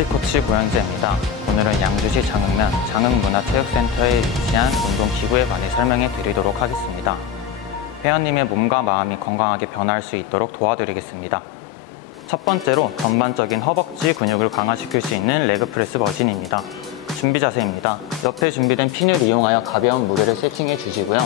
헬스코치 고영재입니다. 오늘은 양주시 장흥면 장흥문화체육센터에 위치한 운동기구에 관해 설명해 드리도록 하겠습니다. 회원님의 몸과 마음이 건강하게 변화할 수 있도록 도와드리겠습니다. 첫 번째로 전반적인 허벅지 근육을 강화시킬 수 있는 레그프레스 머신입니다. 준비 자세입니다. 옆에 준비된 핀을 이용하여 가벼운 무게를 세팅해 주시고요.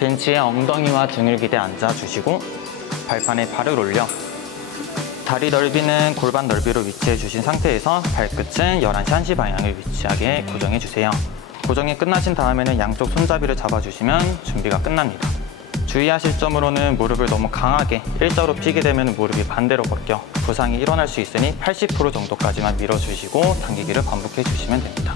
벤치에 엉덩이와 등을 기대 앉아주시고 발판에 발을 올려 다리 넓이는 골반 넓이로 위치해 주신 상태에서 발끝은 11시 1시 방향을 위치하게 고정해 주세요. 고정이 끝나신 다음에는 양쪽 손잡이를 잡아주시면 준비가 끝납니다. 주의하실 점으로는 무릎을 너무 강하게 일자로 펴게 되면 무릎이 반대로 바뀌어 부상이 일어날 수 있으니 80% 정도까지만 밀어주시고 당기기를 반복해 주시면 됩니다.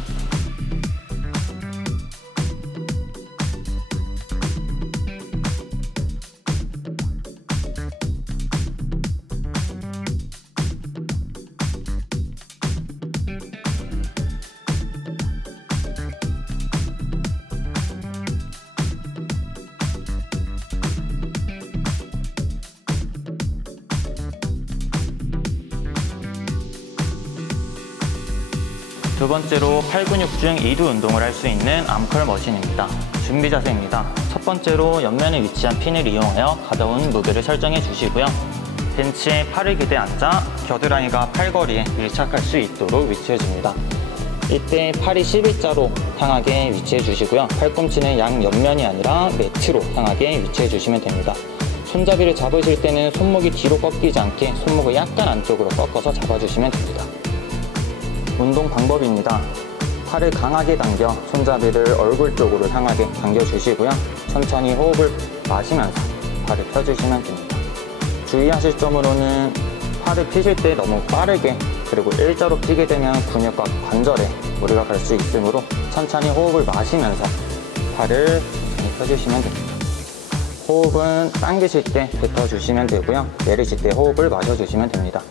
두 번째로 팔 근육 중 2두 운동을 할 수 있는 암컬 머신입니다. 준비 자세입니다. 첫 번째로 옆면에 위치한 핀을 이용하여 가벼운 무게를 설정해 주시고요. 벤치에 팔을 기대 앉아 겨드랑이가 팔걸이에 밀착할 수 있도록 위치해 줍니다. 이때 팔이 11자로 향하게 위치해 주시고요. 팔꿈치는 양 옆면이 아니라 매트로 향하게 위치해 주시면 됩니다. 손잡이를 잡으실 때는 손목이 뒤로 꺾이지 않게 손목을 약간 안쪽으로 꺾어서 잡아주시면 됩니다. 운동 방법입니다. 팔을 강하게 당겨 손잡이를 얼굴 쪽으로 향하게 당겨주시고요. 천천히 호흡을 마시면서 팔을 펴주시면 됩니다. 주의하실 점으로는 팔을 펴실 때 너무 빠르게 그리고 일자로 펴게 되면 근육과 관절에 무리가 갈 수 있으므로 천천히 호흡을 마시면서 팔을 천천히 펴주시면 됩니다. 호흡은 당기실 때 뱉어주시면 되고요. 내리실 때 호흡을 마셔주시면 됩니다.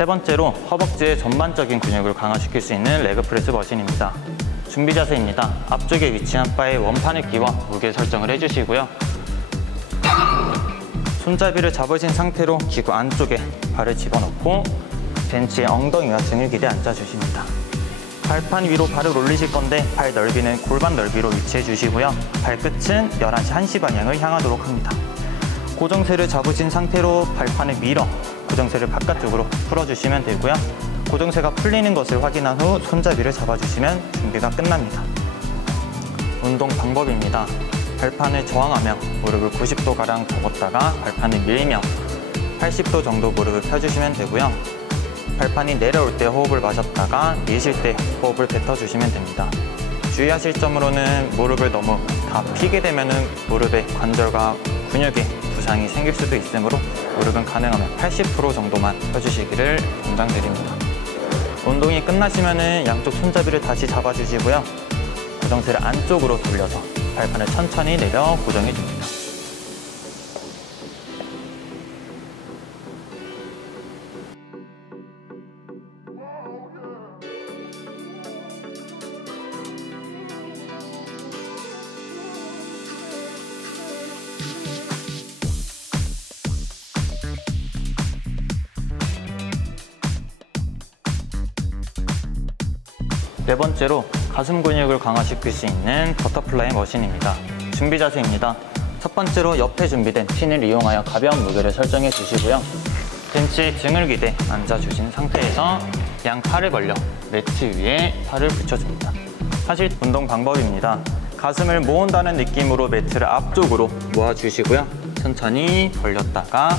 세 번째로 허벅지의 전반적인 근육을 강화시킬 수 있는 레그프레스 머신입니다. 준비 자세입니다. 앞쪽에 위치한 바에 원판을 끼워 무게 설정을 해주시고요. 손잡이를 잡으신 상태로 기구 안쪽에 발을 집어넣고 벤치에 엉덩이와 등을 기대 앉아주십니다. 발판 위로 발을 올리실 건데 발 넓이는 골반 넓이로 위치해 주시고요. 발끝은 11시 1시 방향을 향하도록 합니다. 고정세를 잡으신 상태로 발판을 밀어 고정세를 바깥쪽으로 풀어주시면 되고요. 고정세가 풀리는 것을 확인한 후 손잡이를 잡아주시면 준비가 끝납니다. 운동 방법입니다. 발판을 저항하며 무릎을 90도가량 접었다가 발판을 밀며 80도 정도 무릎을 펴주시면 되고요. 발판이 내려올 때 호흡을 마셨다가 미실 때 호흡을 뱉어주시면 됩니다. 주의하실 점으로는 무릎을 너무 다 펴게 되면 무릎의 관절과 근육에 부상이 생길 수도 있으므로 무릎은 가능하면 80% 정도만 펴주시기를 권장드립니다. 운동이 끝나시면 양쪽 손잡이를 다시 잡아주시고요. 고정세를 안쪽으로 돌려서 발판을 천천히 내려 고정해줍니다. 네 번째로 가슴 근육을 강화시킬 수 있는 버터플라이 머신입니다. 준비 자세입니다. 첫 번째로 옆에 준비된 핀을 이용하여 가벼운 무게를 설정해 주시고요. 벤치에 등을 기대 앉아주신 상태에서 양 팔을 벌려 매트 위에 팔을 붙여줍니다. 사실 운동 방법입니다. 가슴을 모은다는 느낌으로 매트를 앞쪽으로 모아주시고요. 천천히 벌렸다가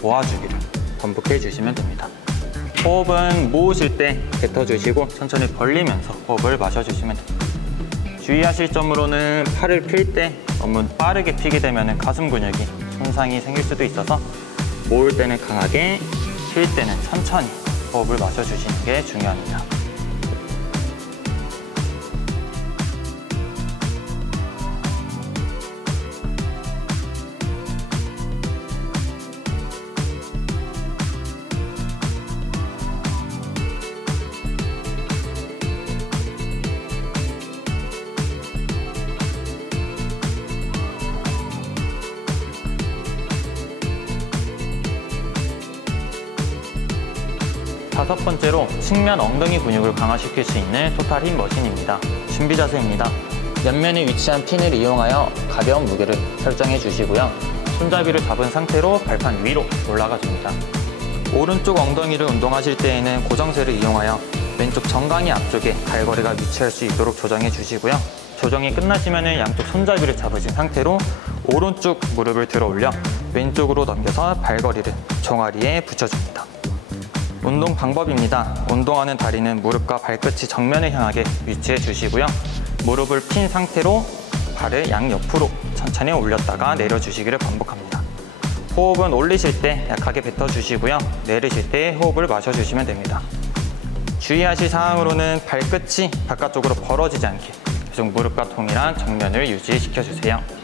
모아주기를 반복해 주시면 됩니다. 호흡은 모으실 때 뱉어주시고 천천히 벌리면서 호흡을 마셔주시면 됩니다. 주의하실 점으로는 팔을 필 때 너무 빠르게 피게 되면 가슴 근육이 손상이 생길 수도 있어서 모을 때는 강하게, 필 때는 천천히 호흡을 마셔주시는 게 중요합니다. 여섯 번째로 측면 엉덩이 근육을 강화시킬 수 있는 토탈 힙 머신입니다. 준비 자세입니다. 옆면에 위치한 핀을 이용하여 가벼운 무게를 설정해 주시고요. 손잡이를 잡은 상태로 발판 위로 올라가 줍니다. 오른쪽 엉덩이를 운동하실 때에는 고정쇠를 이용하여 왼쪽 정강이 앞쪽에 발거리가 위치할 수 있도록 조정해 주시고요. 조정이 끝나시면 양쪽 손잡이를 잡으신 상태로 오른쪽 무릎을 들어 올려 왼쪽으로 넘겨서 발거리를 종아리에 붙여줍니다. 운동 방법입니다. 운동하는 다리는 무릎과 발끝이 정면을 향하게 위치해 주시고요. 무릎을 핀 상태로 발을 양옆으로 천천히 올렸다가 내려주시기를 반복합니다. 호흡은 올리실 때 약하게 뱉어주시고요. 내리실 때 호흡을 마셔주시면 됩니다. 주의하실 사항으로는 발끝이 바깥쪽으로 벌어지지 않게 계속 무릎과 동일한 정면을 유지시켜주세요.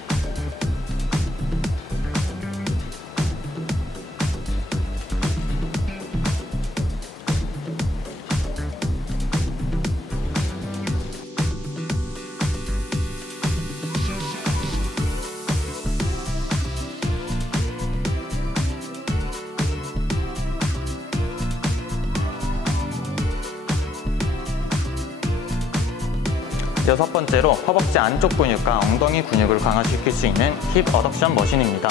여섯 번째로 허벅지 안쪽 근육과 엉덩이 근육을 강화시킬 수 있는 힙 어덕션 머신입니다.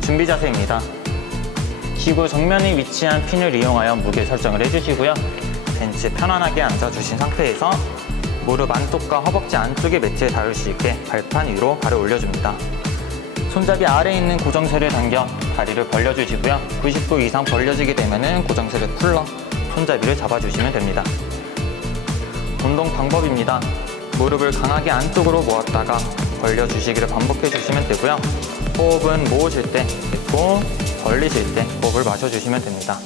준비 자세입니다. 기구 정면에 위치한 핀을 이용하여 무게 설정을 해주시고요. 벤치에 편안하게 앉아주신 상태에서 무릎 안쪽과 허벅지 안쪽의 매트에 닿을 수 있게 발판 위로 발을 올려줍니다. 손잡이 아래에 있는 고정쇠를 당겨 다리를 벌려주시고요. 90도 이상 벌려지게 되면 고정쇠를 풀러 손잡이를 잡아주시면 됩니다. 운동 방법입니다. 무릎을 강하게 안쪽으로 모았다가 벌려주시기를 반복해 주시면 되고요. 호흡은 모으실 때 뱉고 벌리실 때 호흡을 마셔주시면 됩니다.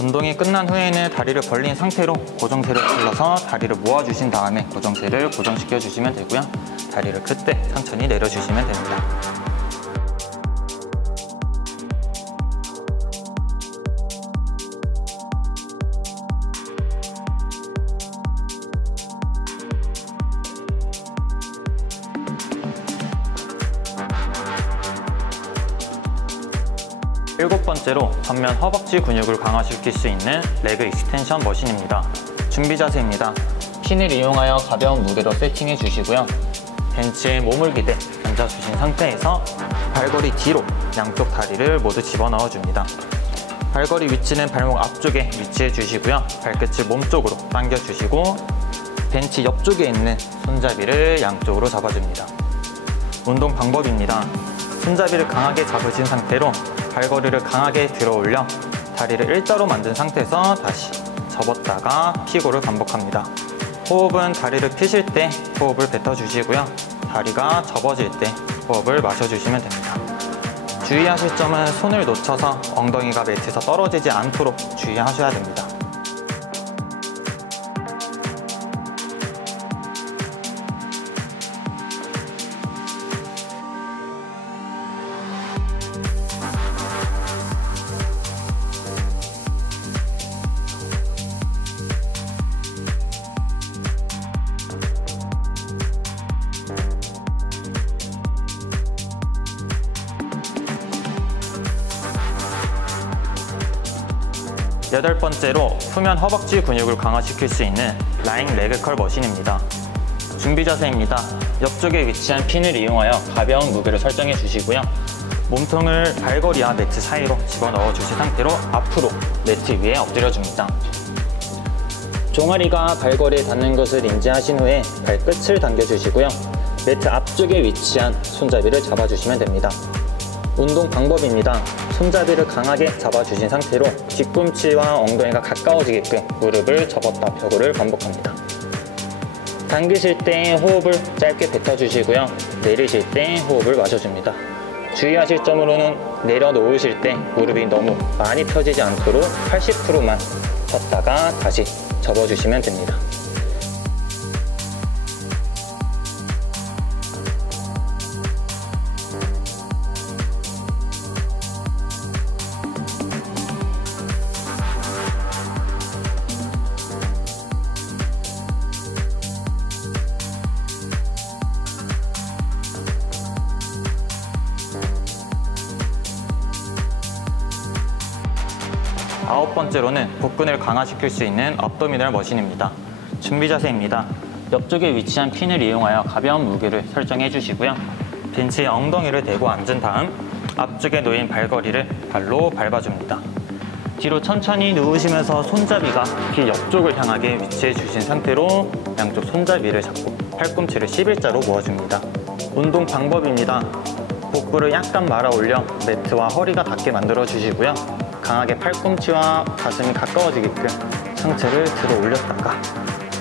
운동이 끝난 후에는 다리를 벌린 상태로 고정쇠를 풀러서 다리를 모아주신 다음에 고정쇠를 고정시켜 주시면 되고요. 다리를 그때 천천히 내려주시면 됩니다. 일곱 번째로 전면 허벅지 근육을 강화시킬 수 있는 레그 익스텐션 머신입니다. 준비 자세입니다. 핀을 이용하여 가벼운 무게로 세팅해 주시고요. 벤치에 몸을 기대 앉아주신 상태에서 발거리 뒤로 양쪽 다리를 모두 집어넣어 줍니다. 발거리 위치는 발목 앞쪽에 위치해 주시고요. 발끝을 몸쪽으로 당겨 주시고 벤치 옆쪽에 있는 손잡이를 양쪽으로 잡아줍니다. 운동 방법입니다. 손잡이를 강하게 잡으신 상태로 발거리를 강하게 들어 올려 다리를 일자로 만든 상태에서 다시 접었다가 피고를 반복합니다. 호흡은 다리를 펴실 때 호흡을 뱉어주시고요. 다리가 접어질 때 호흡을 마셔주시면 됩니다. 주의하실 점은 손을 놓쳐서 엉덩이가 매트에서 떨어지지 않도록 주의하셔야 됩니다. 여덟 번째로 후면 허벅지 근육을 강화시킬 수 있는 라잉 레그 컬 머신입니다. 준비 자세입니다. 옆쪽에 위치한 핀을 이용하여 가벼운 무게를 설정해 주시고요. 몸통을 발거리와 매트 사이로 집어넣어 주신 상태로 앞으로 매트 위에 엎드려 줍니다. 종아리가 발거리에 닿는 것을 인지하신 후에 발끝을 당겨 주시고요. 매트 앞쪽에 위치한 손잡이를 잡아주시면 됩니다. 운동 방법입니다. 손잡이를 강하게 잡아주신 상태로 뒤꿈치와 엉덩이가 가까워지게끔 무릎을 접었다 펴고를 반복합니다. 당기실 때 호흡을 짧게 뱉어주시고요. 내리실 때 호흡을 마셔줍니다. 주의하실 점으로는 내려놓으실 때 무릎이 너무 많이 펴지지 않도록 80%만 폈다가 다시 접어주시면 됩니다. 번째로는 복근을 강화시킬 수 있는 abdominal 머신입니다. 준비 자세입니다. 옆쪽에 위치한 핀을 이용하여 가벼운 무게를 설정해 주시고요. 벤치에 엉덩이를 대고 앉은 다음 앞쪽에 놓인 발걸이를 발로 밟아줍니다. 뒤로 천천히 누우시면서 손잡이가 귀 옆쪽을 향하게 위치해 주신 상태로 양쪽 손잡이를 잡고 팔꿈치를 11자로 모아줍니다. 운동 방법입니다. 복부를 약간 말아 올려 매트와 허리가 닿게 만들어 주시고요. 강하게 팔꿈치와 가슴이 가까워지게끔 상체를 들어 올렸다가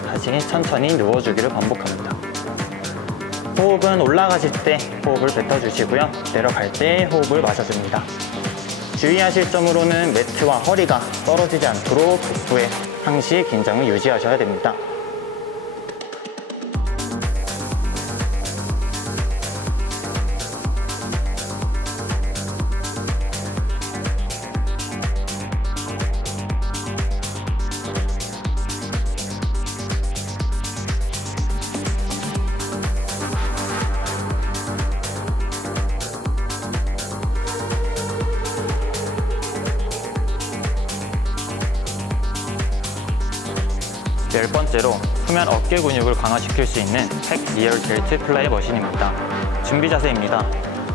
다시 천천히 누워주기를 반복합니다. 호흡은 올라가실 때 호흡을 뱉어주시고요. 내려갈 때 호흡을 마셔줍니다. 주의하실 점으로는 매트와 허리가 떨어지지 않도록 복부에 항시 긴장을 유지하셔야 됩니다. 열 번째로 수면 어깨 근육을 강화시킬 수 있는 팩 리얼 델트 플라이 머신입니다. 준비 자세입니다.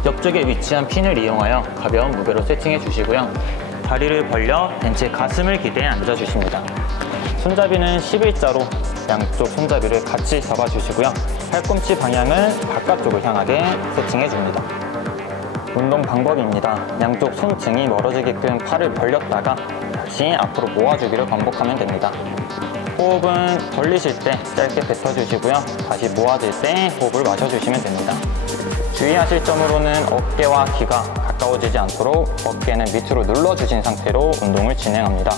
옆쪽에 위치한 핀을 이용하여 가벼운 무게로 세팅해 주시고요. 다리를 벌려 벤치에 가슴을 기대해 앉아주십니다. 손잡이는 11자로 양쪽 손잡이를 같이 잡아주시고요. 팔꿈치 방향은 바깥쪽을 향하게 세팅해 줍니다. 운동 방법입니다. 양쪽 손등이 멀어지게끔 팔을 벌렸다가 다시 앞으로 모아주기를 반복하면 됩니다. 호흡은 벌리실 때 짧게 뱉어주시고요. 다시 모아질 때 호흡을 마셔주시면 됩니다. 주의하실 점으로는 어깨와 귀가 가까워지지 않도록 어깨는 밑으로 눌러주신 상태로 운동을 진행합니다.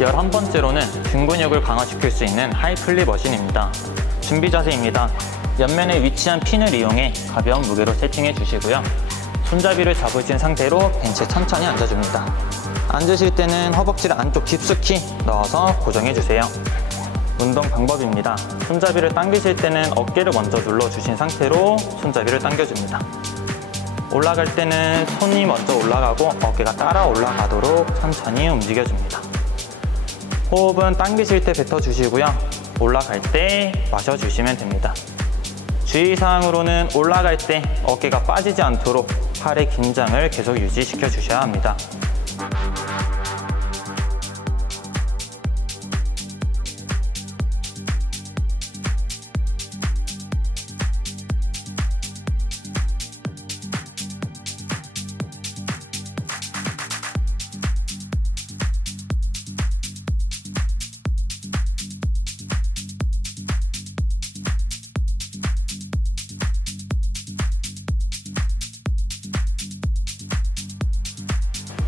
열한 번째로는 등 근육을 강화시킬 수 있는 하이 플리 머신입니다. 준비 자세입니다. 옆면에 위치한 핀을 이용해 가벼운 무게로 세팅해 주시고요. 손잡이를 잡으신 상태로 벤치에 천천히 앉아줍니다. 앉으실 때는 허벅지를 안쪽 깊숙이 넣어서 고정해 주세요. 운동 방법입니다. 손잡이를 당기실 때는 어깨를 먼저 눌러주신 상태로 손잡이를 당겨줍니다. 올라갈 때는 손이 먼저 올라가고 어깨가 따라 올라가도록 천천히 움직여줍니다. 호흡은 당기실 때 뱉어주시고요. 올라갈 때 마셔주시면 됩니다. 주의사항으로는 올라갈 때 어깨가 빠지지 않도록 팔의 긴장을 계속 유지시켜 주셔야 합니다.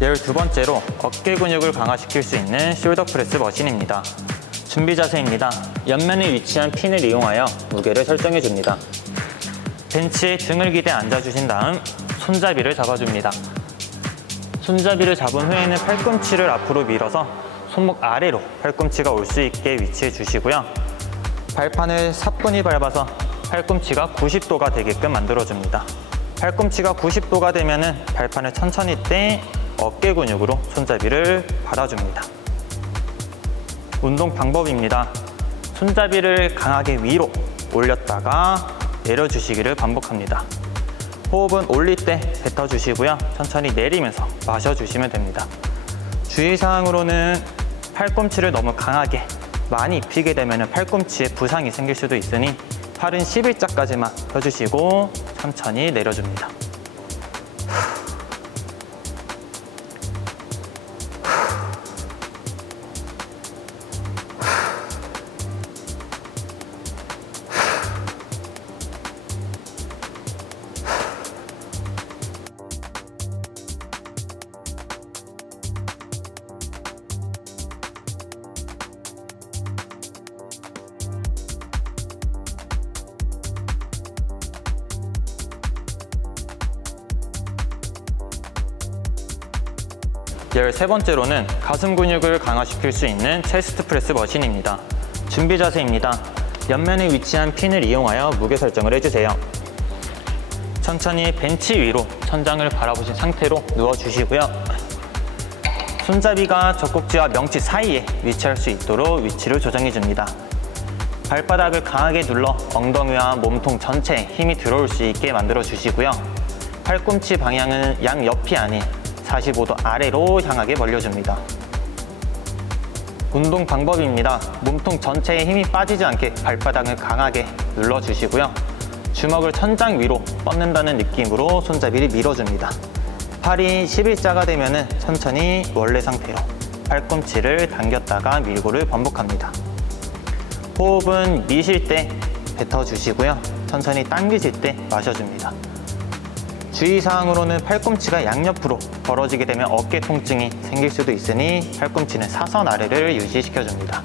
열두 번째로 어깨 근육을 강화시킬 수 있는 숄더 프레스 머신입니다. 준비 자세입니다. 옆면에 위치한 핀을 이용하여 무게를 설정해 줍니다. 벤치에 등을 기대 앉아주신 다음 손잡이를 잡아줍니다. 손잡이를 잡은 후에는 팔꿈치를 앞으로 밀어서 손목 아래로 팔꿈치가 올 수 있게 위치해 주시고요. 발판을 사뿐히 밟아서 팔꿈치가 90도가 되게끔 만들어줍니다. 팔꿈치가 90도가 되면 발판을 천천히 떼 어깨 근육으로 손잡이를 받아줍니다. 운동 방법입니다. 손잡이를 강하게 위로 올렸다가 내려주시기를 반복합니다. 호흡은 올릴 때 뱉어주시고요. 천천히 내리면서 마셔주시면 됩니다. 주의사항으로는 팔꿈치를 너무 강하게 많이 펴게 되면 팔꿈치에 부상이 생길 수도 있으니 팔은 11자까지만 펴주시고 천천히 내려줍니다. 13번째로는 가슴 근육을 강화시킬 수 있는 체스트 프레스 머신입니다. 준비 자세입니다. 옆면에 위치한 핀을 이용하여 무게 설정을 해주세요. 천천히 벤치 위로 천장을 바라보신 상태로 누워주시고요. 손잡이가 젖꼭지와 명치 사이에 위치할 수 있도록 위치를 조정해줍니다. 발바닥을 강하게 눌러 엉덩이와 몸통 전체에 힘이 들어올 수 있게 만들어주시고요. 팔꿈치 방향은 양옆이 아닌 45도 아래로 향하게 벌려줍니다. 운동 방법입니다. 몸통 전체에 힘이 빠지지 않게 발바닥을 강하게 눌러주시고요. 주먹을 천장 위로 뻗는다는 느낌으로 손잡이를 밀어줍니다. 팔이 11자가 되면 천천히 원래 상태로 팔꿈치를 당겼다가 밀고를 반복합니다. 호흡은 미실 때 뱉어주시고요. 천천히 당기실 때 마셔줍니다. 주의사항으로는 팔꿈치가 양옆으로 벌어지게 되면 어깨 통증이 생길 수도 있으니 팔꿈치는 사선 아래를 유지시켜줍니다.